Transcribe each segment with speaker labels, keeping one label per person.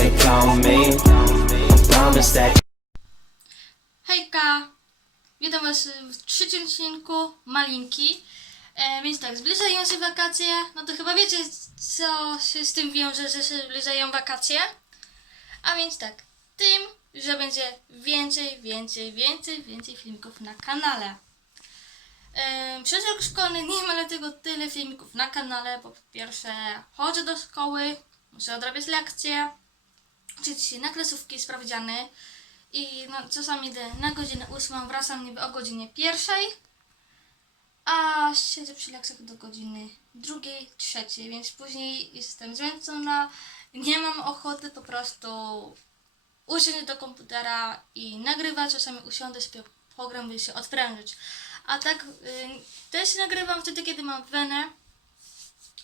Speaker 1: they call me. Promise that
Speaker 2: Hejka! Witam Was w trzecim odcinku Malinki. E, więc tak, zbliżają się wakacje. No to chyba wiecie, co się z tym wiąże, że się zbliżają wakacje. A więc tak, tym, że będzie więcej, więcej, więcej, więcej filmików na kanale. E, przez rok szkolny nie ma dlatego tyle filmików na kanale, bo po pierwsze chodzę do szkoły, muszę odrabiać lekcje, uczyć się na klasówki sprawdziany. I no, czasami idę na godzinę ósmą, wracam niby o godzinie pierwszej, a siedzę przy lekcjach do godziny drugiej, trzeciej, więc później jestem zmęczona, nie mam ochoty po prostu usiąść do komputera i nagrywać, czasami usiądę sobie program, by się odprężyć. A tak y, też nagrywam wtedy, kiedy mam wenę.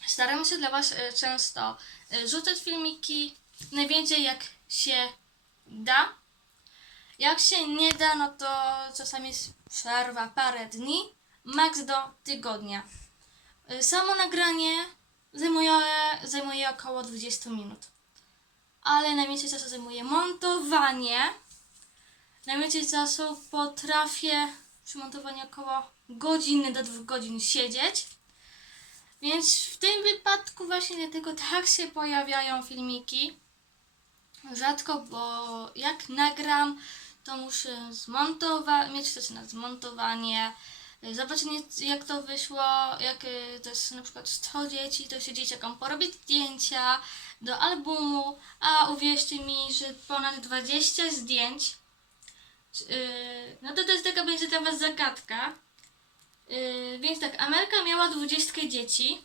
Speaker 2: Staram się dla Was y, często y, rzucać filmiki, najwięcej jak się da. Jak się nie da, no to czasami jest przerwa parę dni, maks do tygodnia. Y, Samo nagranie zajmuje, zajmuje około 20 minut. Ale najwięcej czasu zajmuje montowanie. Najwięcej czasu potrafię przy montowaniu około godziny do dwóch godzin siedzieć. Więc w tym wypadku właśnie dlatego tak się pojawiają filmiki. Rzadko, bo jak nagram, to muszę zmontować, mieć czas na zmontowanie, y, zobaczenie jak to wyszło, jak y, jest na przykład 100 dzieci, to się dzieciakom porobić zdjęcia do albumu, a uwierzcie mi, że ponad 20 zdjęć, y, no to jest taka będzie dla Was zagadka. Więc tak, Amelka miała 20 dzieci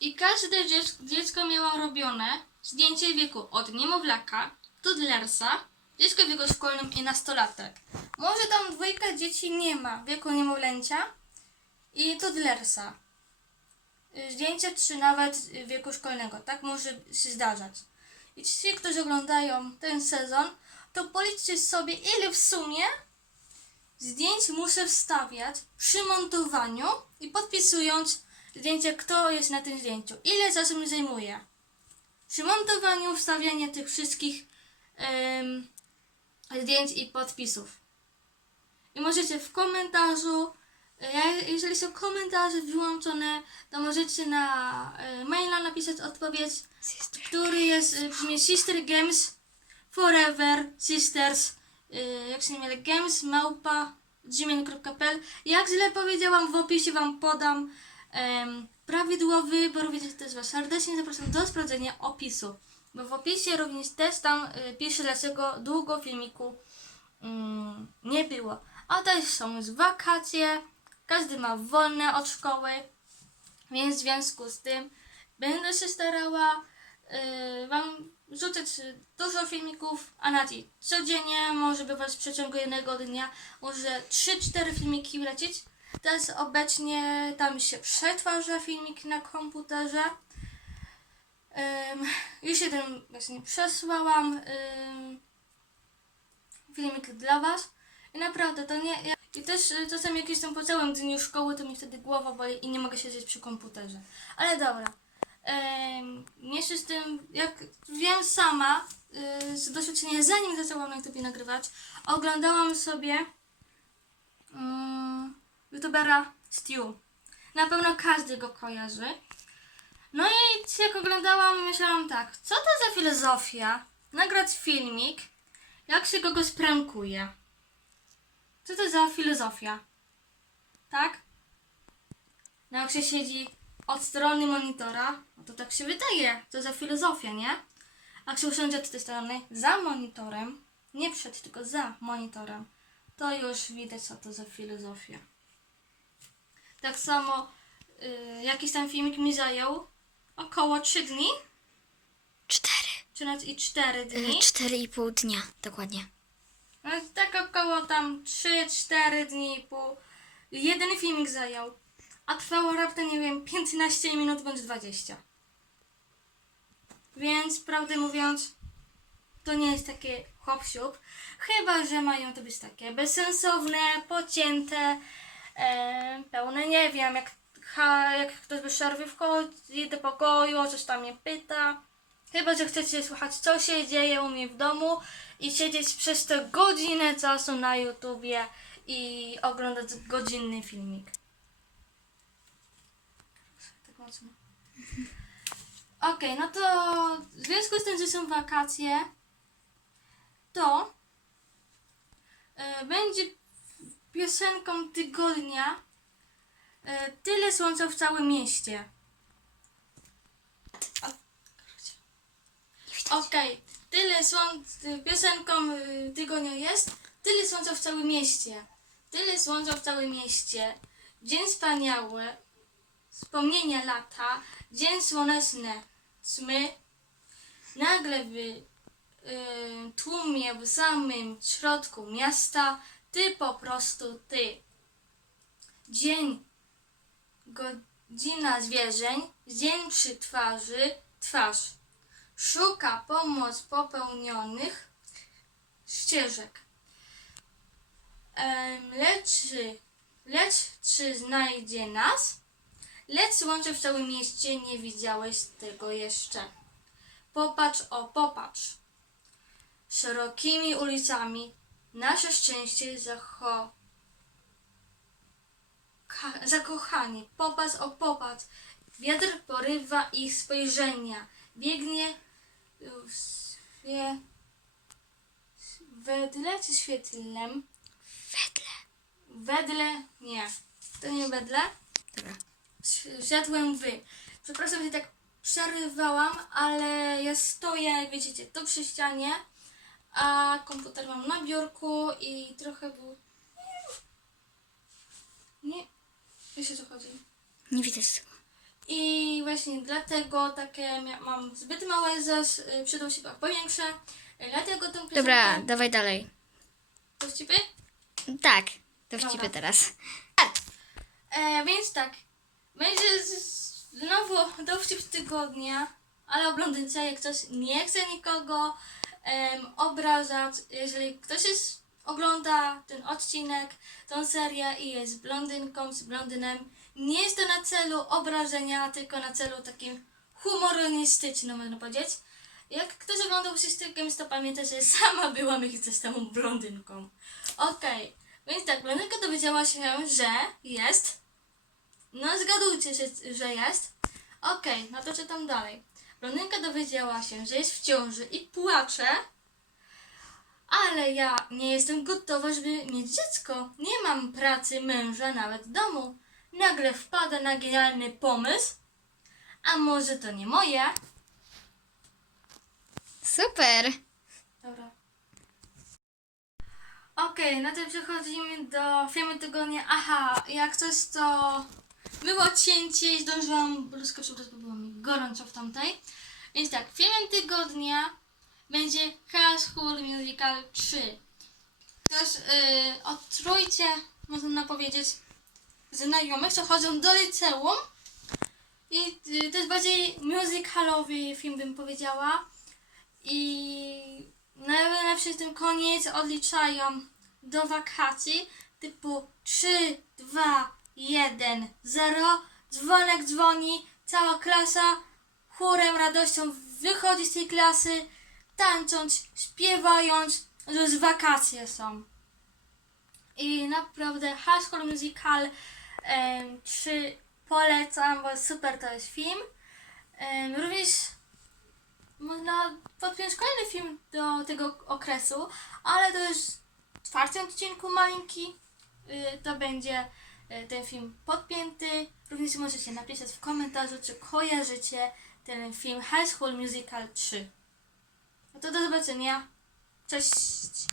Speaker 2: i każde dziecko, miało robione zdjęcie wieku od niemowlaka, toddlersa, dziecko w wieku szkolnym i nastolatek. Może tam dwójka dzieci nie ma wieku niemowlęcia i toddlersa. Zdjęcia czy nawet wieku szkolnego, tak może się zdarzać. I ci, którzy oglądają ten sezon, to policzcie sobie, ile w sumie zdjęć muszę wstawiać przy montowaniu i podpisując zdjęcie, kto jest na tym zdjęciu. Ile czasu mi zajmuje. Przy montowaniu wstawianie tych wszystkich zdjęć i podpisów. I możecie w komentarzu, e, jeżeli są komentarze wyłączone, to możecie na e, maila napisać odpowiedź, który jest e, brzmi Sister Games Forever Sisters, e, jak się nie mylę, games małpa gmail.pl. Jak źle powiedziałam, w opisie Wam podam prawidłowy, bo również też Was serdecznie zapraszam do sprawdzenia opisu. Bo w opisie również też tam y, piszę, dlaczego długo filmiku mm, nie było. A też są już wakacje, każdy ma wolne od szkoły, więc w związku z tym będę się starała y, Wam rzucać dużo filmików, a na codziennie, może bywać w przeciągu jednego dnia, może 3-4 filmiki lecieć. Teraz obecnie tam się przetwarza filmik na komputerze. Ym, już jeden właśnie przesłałam ym, filmik dla Was. I naprawdę to nie. Ja, I też y, czasami jak jestem po całym dniu szkoły, to mi wtedy głowa boli i nie mogę siedzieć przy komputerze. Ale dobra. Ym, Mniejszy z tym, jak wiem sama y, z doświadczenia, zanim zaczęłam na YouTube nagrywać, oglądałam sobie mm, youtubera Stew. Na pewno każdy go kojarzy. No i jak oglądałam, myślałam tak, co to za filozofia? Nagrać filmik, jak się kogoś prankuje. Co to za filozofia? Tak? No jak się siedzi od strony monitora, no to tak się wydaje, to za filozofia, nie? A jak się usiądzie od tej strony za monitorem, nie przed, tylko za monitorem, to już widać, co to za filozofia. Tak samo y, jakiś tam filmik mi zajął około 3 dni,
Speaker 3: Cztery.
Speaker 2: czy nawet i 4
Speaker 3: Y,
Speaker 2: dni.
Speaker 3: Cztery i pół dnia, dokładnie.
Speaker 2: No, tak około tam 3-4 dni i pół. Jeden filmik zajął, a trwało raptem, nie wiem, 15 minut bądź 20. Więc, prawdę mówiąc, to nie jest takie hop siup. Chyba, że mają to być takie bezsensowne, pocięte, e, pełne, nie wiem, jak, ha, jak ktoś bez przerwy wchodzi do pokoju, o coś tam mnie pyta. Chyba, że chcecie słuchać, co się dzieje u mnie w domu i siedzieć przez tę godzinę czasu na YouTubie i oglądać godzinny filmik. Tak mocno. Okej, no to w związku z tym, że są wakacje, to e, będzie piosenką tygodnia e, Tyle słońca w całym mieście. Okej, tyle słońca, piosenką y, tygodnia jest, tyle słońca w całym mieście. Tyle słońca w całym mieście. Dzień wspaniały, wspomnienia lata, dzień słoneczny, smy. Nagle w y, tłumie w samym środku miasta, ty po prostu ty. Dzień, godzina zwierzeń, dzień przy twarzy, twarz szuka pomoc popełnionych ścieżek. Em, Lecz, lecz czy znajdzie nas? Lecz słońce w całym mieście nie widziałeś tego jeszcze. Popatrz, o popatrz. Szerokimi ulicami nasze szczęście zacho... ka- zakochani. Popatrz, o popatrz. Wiatr porywa ich spojrzenia. Biegnie w swie... wedle czy świetlem?
Speaker 3: Wedle.
Speaker 2: Wedle, nie. To nie wedle.
Speaker 3: Dobra.
Speaker 2: Światłem wy. Przepraszam, że tak przerywałam, ale ja stoję, jak widzicie, to przy ścianie, a komputer mam na biurku i trochę był... Nie, wiesz o co chodzi.
Speaker 3: Nie widać tego.
Speaker 2: I właśnie dlatego takie mam zbyt małe, zaś przydał się powiększę. Y, Dlatego tą piosenkę...
Speaker 3: Dobra, dawaj dalej.
Speaker 2: Dowcipy?
Speaker 3: Tak, dowcipy
Speaker 2: Dobra.
Speaker 3: teraz.
Speaker 2: E, więc tak, będzie znowu dowcip tygodnia, ale o blondynce, jak ktoś nie chce nikogo em, obrażać, jeżeli ktoś jest, ogląda ten odcinek, tą serię i jest blondynką z blondynem, nie jest to na celu obrażenia, tylko na celu takim humorystycznym, można powiedzieć. Jak ktoś oglądał Sister Games, to pamięta, że sama byłam jakiś czas temu blondynką. Okej, więc tak, blondynka dowiedziała się, że jest. No zgadujcie, że, że jest. Okej, no to czytam dalej. Blondynka dowiedziała się, że jest w ciąży i płacze, ale ja nie jestem gotowa, żeby mieć dziecko. Nie mam pracy, męża, nawet w domu. Nagle wpada na genialny pomysł, a może to nie moje?
Speaker 3: Super.
Speaker 2: Dobra. Okej, no to przechodzimy do filmu tygodnia. Aha, jak coś to było cięcie i zdążyłam bluzkę przebrać, bo było mi gorąco w tamtej. Więc tak, filmem tygodnia będzie High School Musical 3. Też yy, o trójcie, można powiedzieć, znajomych, co chodzą do liceum. I yy, to jest bardziej musicalowy film, bym powiedziała. I najlepszy jest ten koniec, odliczają do wakacji typu 3, 2, 1, 0. Dzwonek dzwoni, cała klasa chórem, radością wychodzi z tej klasy, tańcząc, śpiewając, że już wakacje są. I naprawdę High School Musical em, 3 polecam, bo super to jest film. Również można podpiąć kolejny film do tego okresu, ale to już w czwartym odcinku malinki y, to będzie ten film podpięty. Również możecie napisać w komentarzu, czy kojarzycie ten film High School Musical 3. No to do zobaczenia. Cześć!